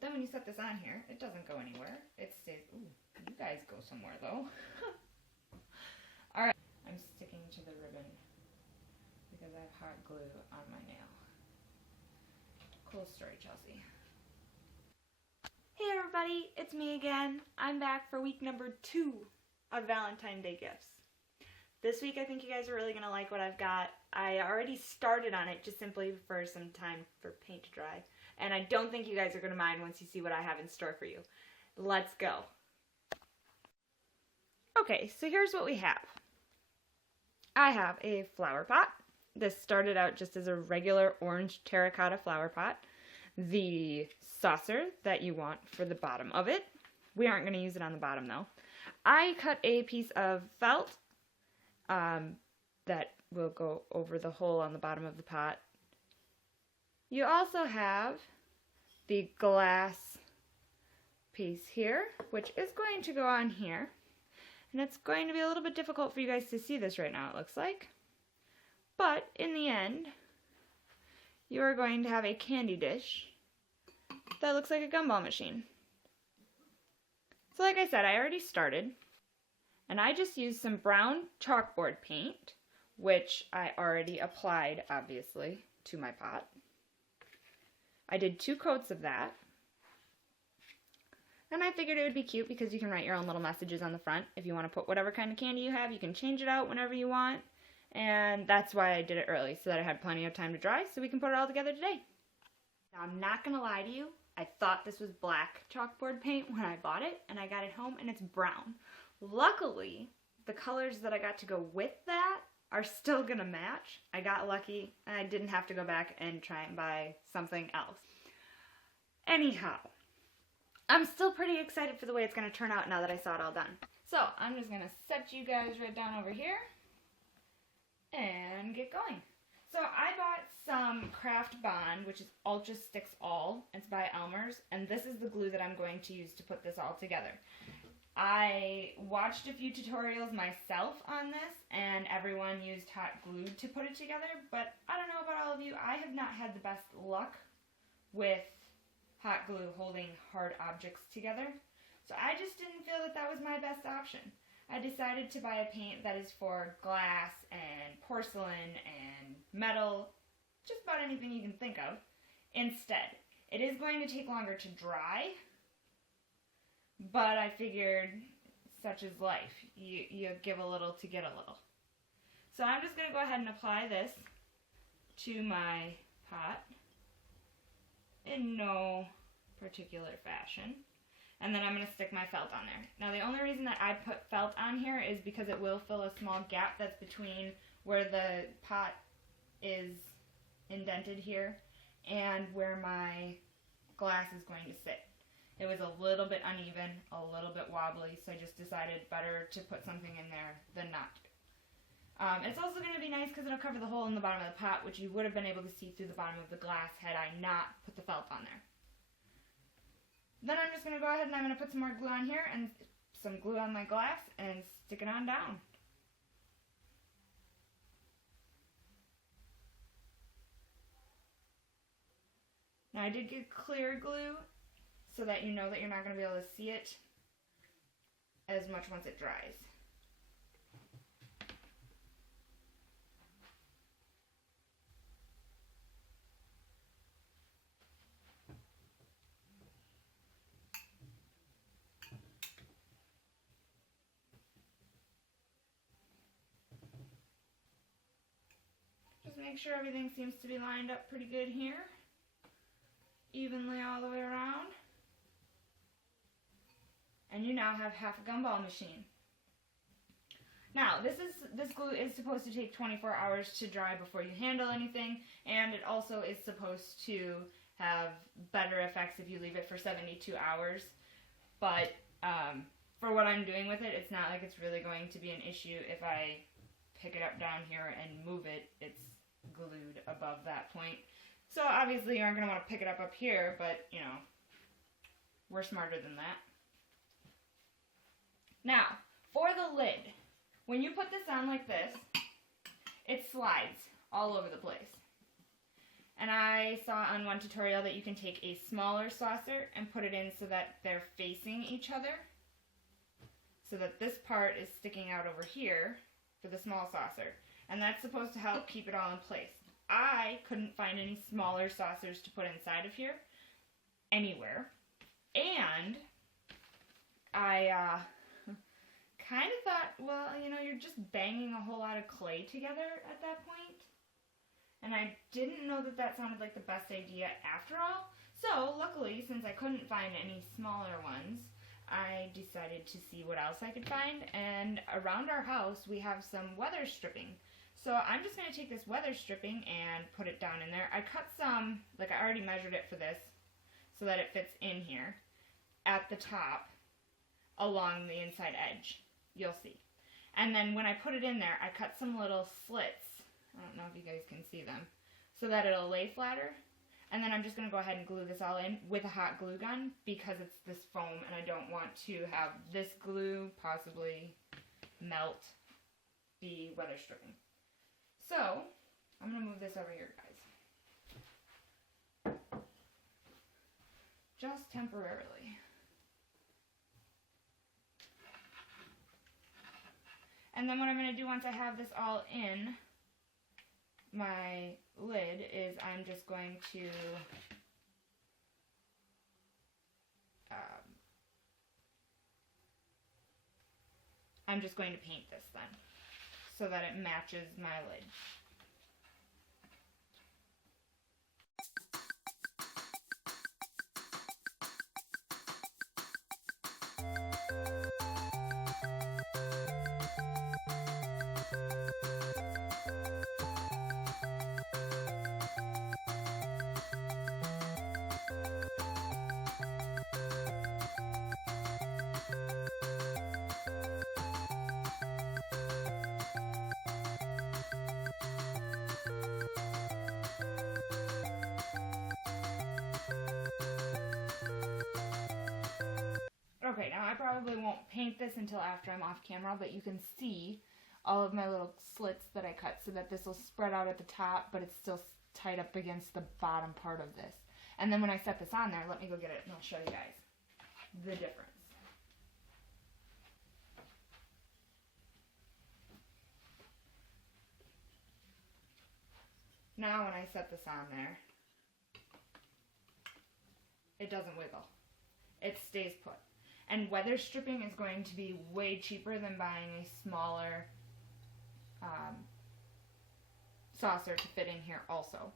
But then when you set this on here, it doesn't go anywhere. It stays, ooh, you guys go somewhere though. Alright, I'm sticking to the ribbon because I have hot glue on my nail. Cool story, Chelsea. Hey everybody, it's me again. I'm back for week number 2 of Valentine's Day gifts. This week I think you guys are really going to like what I've got. I already started on it just simply for some time for paint to dry. And I don't think you guys are going to mind once you see what I have in store for you. Let's go. Okay, so here's what we have. I have a flower pot. This started out just as a regular orange terracotta flower pot. The saucer that you want for the bottom of it. We aren't going to use it on the bottom though. I cut a piece of felt that will go over the hole on the bottom of the pot. You also have the glass piece here, which is going to go on here. And it's going to be a little bit difficult for you guys to see this right now, it looks like. But in the end, you are going to have a candy dish that looks like a gumball machine. So like I said, I already started. And I just used some brown chalkboard paint, which I already applied, obviously, to my pot. I did 2 coats of that. And I figured it would be cute because you can write your own little messages on the front. If you want to put whatever kind of candy you have, you can change it out whenever you want. And that's why I did it early, so that I had plenty of time to dry, so we can put it all together today. Now, I'm not going to lie to you. I thought this was black chalkboard paint when I bought it, and I got it home, and it's brown. Luckily, the colors that I got to go with that are still going to match. I got lucky, and I didn't have to go back and try and buy something else. Anyhow, I'm still pretty excited for the way it's going to turn out now that I saw it all done. So, I'm just going to set you guys right down over here and get going. So I bought some Craft Bond, which is Ultra Sticks All. It's by Elmer's, and this is the glue that I'm going to use to put this all together. I watched a few tutorials myself on this, and everyone used hot glue to put it together, but I don't know about all of you, I have not had the best luck with hot glue holding hard objects together. So I just didn't feel that that was my best option. I decided to buy a paint that is for glass and porcelain and metal, just about anything you can think of, instead. It is going to take longer to dry, but I figured such is life. You give a little to get a little. So I'm just going to go ahead and apply this to my pot in no particular fashion. And then I'm going to stick my felt on there. Now the only reason that I put felt on here is because it will fill a small gap that's between where the pot is indented here and where my glass is going to sit. It was a little bit uneven, a little bit wobbly, so I just decided better to put something in there than not. It's also going to be nice because it'll cover the hole in the bottom of the pot, which you would have been able to see through the bottom of the glass had I not put the felt on there. Then I'm just going to go ahead and I'm going to put some more glue on here and some glue on my glass and stick it on down. Now I did get clear glue so that you know that you're not going to be able to see it as much once it dries. Make sure everything seems to be lined up pretty good here, evenly all the way around. And you now have half a gumball machine. Now, this glue is supposed to take 24 hours to dry before you handle anything, and it also is supposed to have better effects if you leave it for 72 hours. But for what I'm doing with it, it's not like it's really going to be an issue if I pick it up down here and move it. It's glued above that point. So obviously you aren't going to want to pick it up here, but you know, we're smarter than that. Now, for the lid, when you put this on like this, it slides all over the place. And I saw on one tutorial that you can take a smaller saucer and put it in so that they're facing each other. So that this part is sticking out over here for the small saucer. And that's supposed to help keep it all in place. I couldn't find any smaller saucers to put inside of here anywhere. And I kind of thought, well, you know, you're just banging a whole lot of clay together at that point. And I didn't know that that sounded like the best idea after all. So, luckily, since I couldn't find any smaller ones, I decided to see what else I could find. And around our house, we have some weather stripping. So I'm just going to take this weather stripping and put it down in there. I cut some, like I already measured it for this, so that it fits in here at the top along the inside edge. You'll see. And then when I put it in there, I cut some little slits. I don't know if you guys can see them. So that it'll lay flatter. And then I'm just going to go ahead and glue this all in with a hot glue gun because it's this foam and I don't want to have this glue possibly melt the weather stripping. So, I'm going to move this over here, guys. Just temporarily. And then what I'm going to do once I have this all in my lid is I'm just going to paint this then so that it matches my lid. Okay, now I probably won't paint this until after I'm off camera, but you can see all of my little slits that I cut so that this will spread out at the top, but it's still tied up against the bottom part of this. And then when I set this on there, let me go get it and I'll show you guys the difference. Now when I set this on there, it doesn't wiggle. It stays put. And weather stripping is going to be way cheaper than buying a smaller saucer to fit in here also.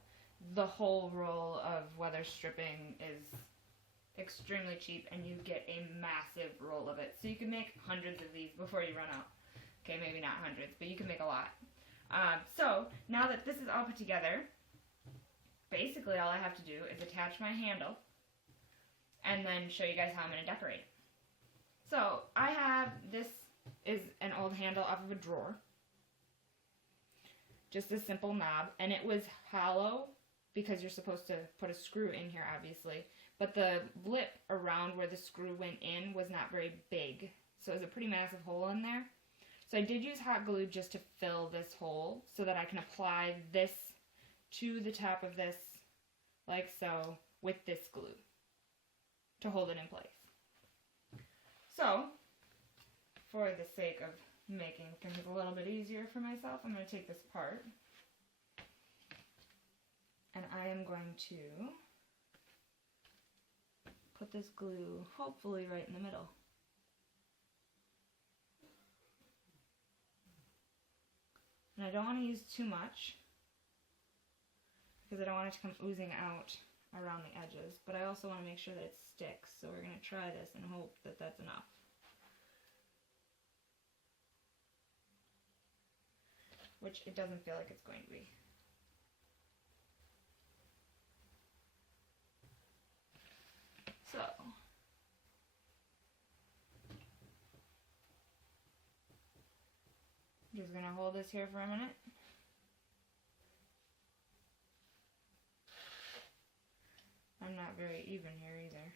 The whole roll of weather stripping is extremely cheap and you get a massive roll of it. So you can make hundreds of these before you run out. Okay, maybe not hundreds, but you can make a lot. So now that this is all put together, basically all I have to do is attach my handle and then show you guys how I'm going to decorate it. So I have, this is an old handle off of a drawer. Just a simple knob, and it was hollow because you're supposed to put a screw in here obviously, but the lip around where the screw went in was not very big, so it was a pretty massive hole in there. So I did use hot glue just to fill this hole so that I can apply this to the top of this like so with this glue to hold it in place. So, for the sake of making things a little bit easier for myself, I'm going to take this part and I am going to put this glue hopefully right in the middle. And I don't want to use too much because I don't want it to come oozing out around the edges, but I also want to make sure that it sticks, so we're going to try this and hope that that's enough. Which it doesn't feel like it's going to be. So, I'm just going to hold this here for a minute. I'm not very even here either.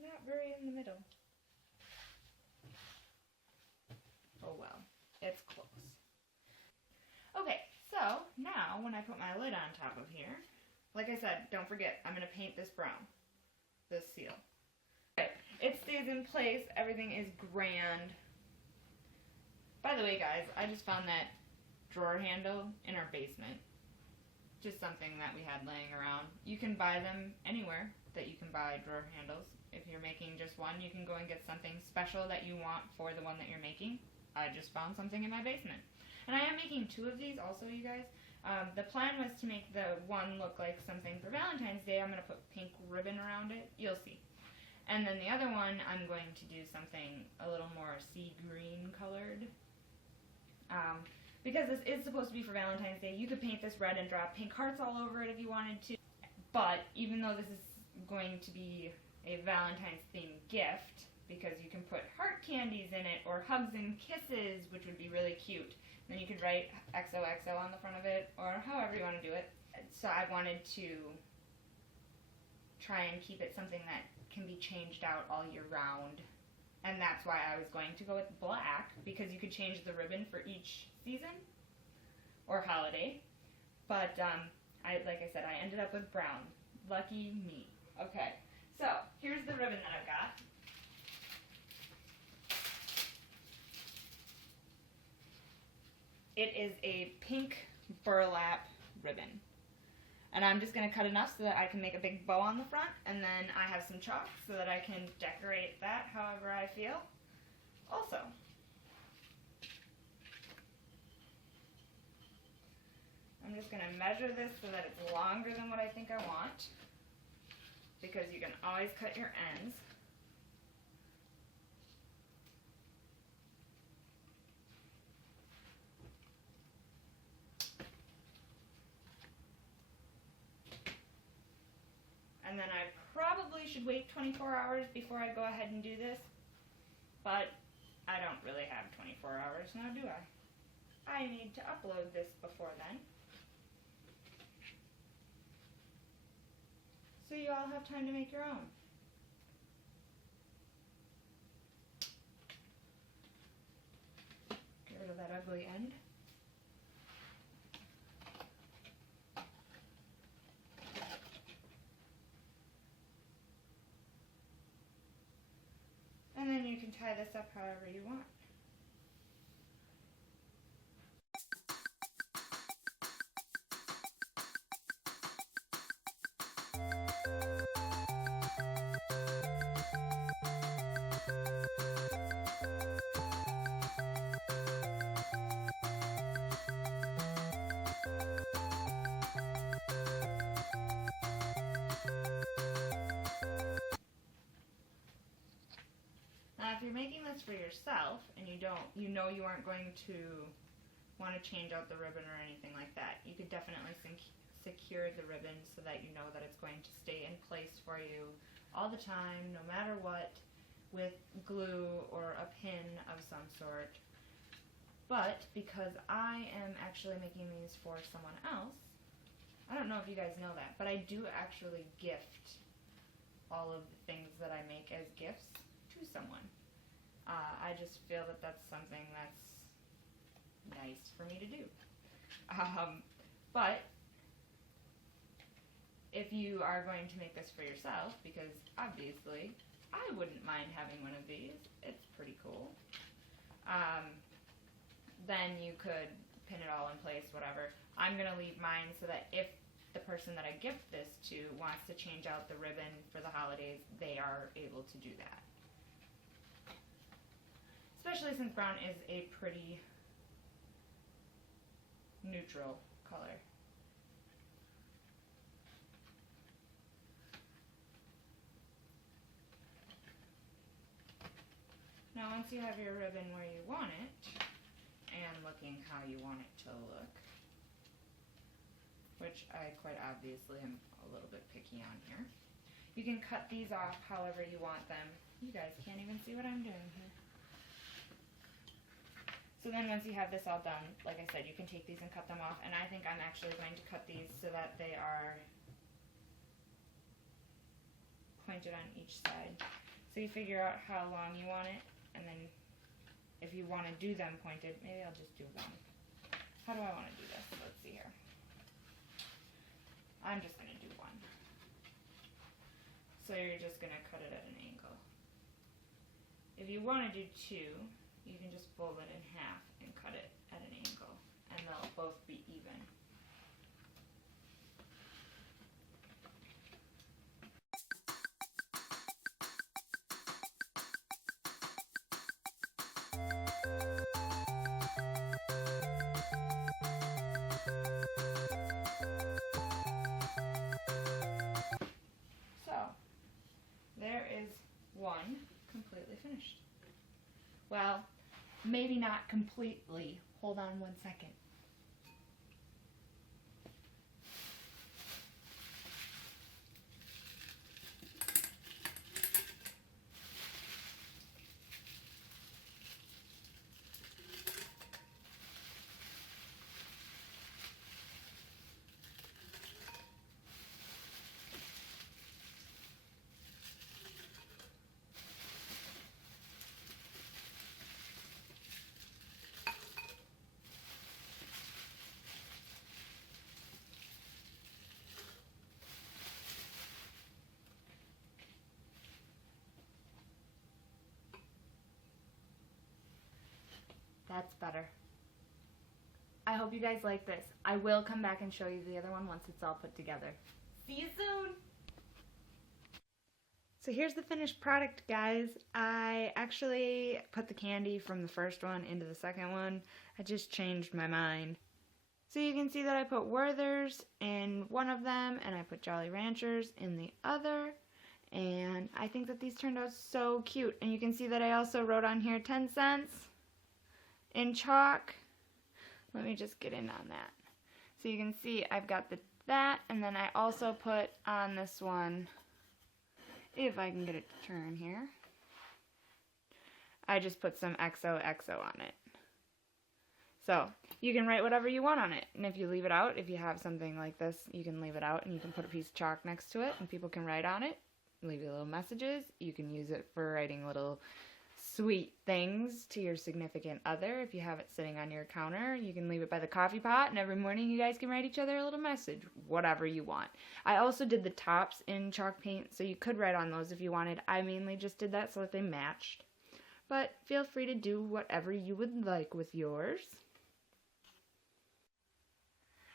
Not very in the middle. Oh well, it's close. Okay, so So now when I put my lid on top of here, like I said, don't forget, I'm going to paint this brown, this seal. Okay, it stays in place, everything is grand. By the way guys, I just found that drawer handle in our basement. Just something that we had laying around. You can buy them anywhere that you can buy drawer handles. If you're making just one, you can go and get something special that you want for the one that you're making. I just found something in my basement. And I am making 2 of these also, you guys. The plan was to make the one look like something for Valentine's Day. I'm going to put pink ribbon around it. You'll see. And then the other one, I'm going to do something a little more sea green colored. Because this is supposed to be for Valentine's Day, you could paint this red and drop pink hearts all over it if you wanted to. But even though this is going to be a Valentine's themed gift, because you can put heart candies in it, or hugs and kisses, which would be really cute. Then you could write XOXO on the front of it, or however you want to do it. So I wanted to try and keep it something that can be changed out all year round. And that's why I was going to go with black, because you could change the ribbon for each season or holiday. But like I said, I ended up with brown. Lucky me. Okay, so here's the ribbon that I've got. It is a pink burlap ribbon. And I'm just going to cut enough so that I can make a big bow on the front, and then I have some chalk so that I can decorate that however I feel. Also, I'm just going to measure this so that it's longer than what I think I want, because you can always cut your ends. And then I probably should wait 24 hours before I go ahead and do this, but I don't really have 24 hours now, do I? I need to upload this before then, so you all have time to make your own. Get rid of that ugly end. And then you can tie this up however you want. Now, if you're making this for yourself and you know you aren't going to want to change out the ribbon or anything like that, you could definitely secure the ribbon so that you know that it's going to stay in place for you all the time, no matter what, with glue or a pin of some sort. But because I am actually making these for someone else, I don't know if you guys know that, but I do actually gift all of the things that I make as gifts to someone. I just feel that that's something that's nice for me to do. But if you are going to make this for yourself, because obviously I wouldn't mind having one of these, it's pretty cool, then you could pin it all in place, whatever. I'm going to leave mine so that if the person that I gift this to wants to change out the ribbon for the holidays, they are able to do that. Especially since brown is a pretty neutral color. Now once you have your ribbon where you want it, and looking how you want it to look, which I quite obviously am a little bit picky on here, you can cut these off however you want them. You guys can't even see what I'm doing here. So then once you have this all done, like I said, you can take these and cut them off, and I think I'm actually going to cut these so that they are pointed on each side. So you figure out how long you want it, and then if you want to do them pointed, maybe I'll just do one. How do I want to do this? Let's see here. I'm just going to do one. So you're just going to cut it at an angle. If you want to do two, you can just fold it in half and cut it at an angle, and they'll both be even. So, there is one completely finished. Well, maybe not completely. Hold on one second. That's better. I hope you guys like this. I will come back and show you the other one once it's all put together. See you soon! So here's the finished product, guys. I actually put the candy from the first one into the second one. I just changed my mind. So you can see that I put Werther's in one of them and I put Jolly Ranchers in the other. And I think that these turned out so cute. And you can see that I also wrote on here 10 cents in chalk. Let me just get in on that. So you can see I've got that, and then I also put on this one, if I can get it to turn here, I just put some XOXO on it. So you can write whatever you want on it, and if you leave it out, if you have something like this, you can leave it out and you can put a piece of chalk next to it and people can write on it, leave you little messages. You can use it for writing little sweet things to your significant other. If you have it sitting on your counter, you can leave it by the coffee pot, and every morning you guys can write each other a little message, whatever you want. I also did the tops in chalk paint, so you could write on those if you wanted. I mainly just did that so that they matched. But feel free to do whatever you would like with yours.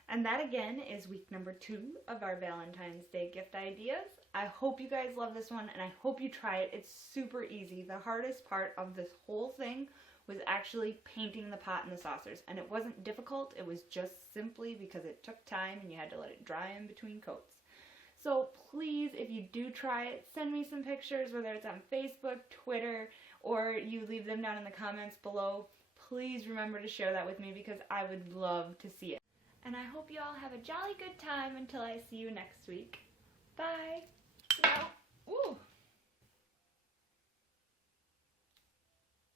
And that again is week number 2 of our Valentine's Day gift ideas. I hope you guys love this one and I hope you try it. It's super easy. The hardest part of this whole thing was actually painting the pot and the saucers. And it wasn't difficult, it was just simply because it took time and you had to let it dry in between coats. So please, if you do try it, send me some pictures, whether it's on Facebook, Twitter, or you leave them down in the comments below. Please remember to share that with me because I would love to see it. And I hope you all have a jolly good time until I see you next week. Bye! Now, ooh!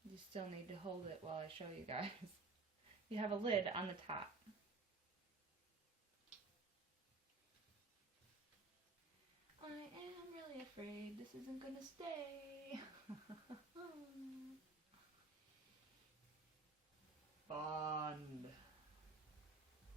You still need to hold it while I show you guys. You have a lid on the top. I am really afraid this isn't gonna stay. Bond.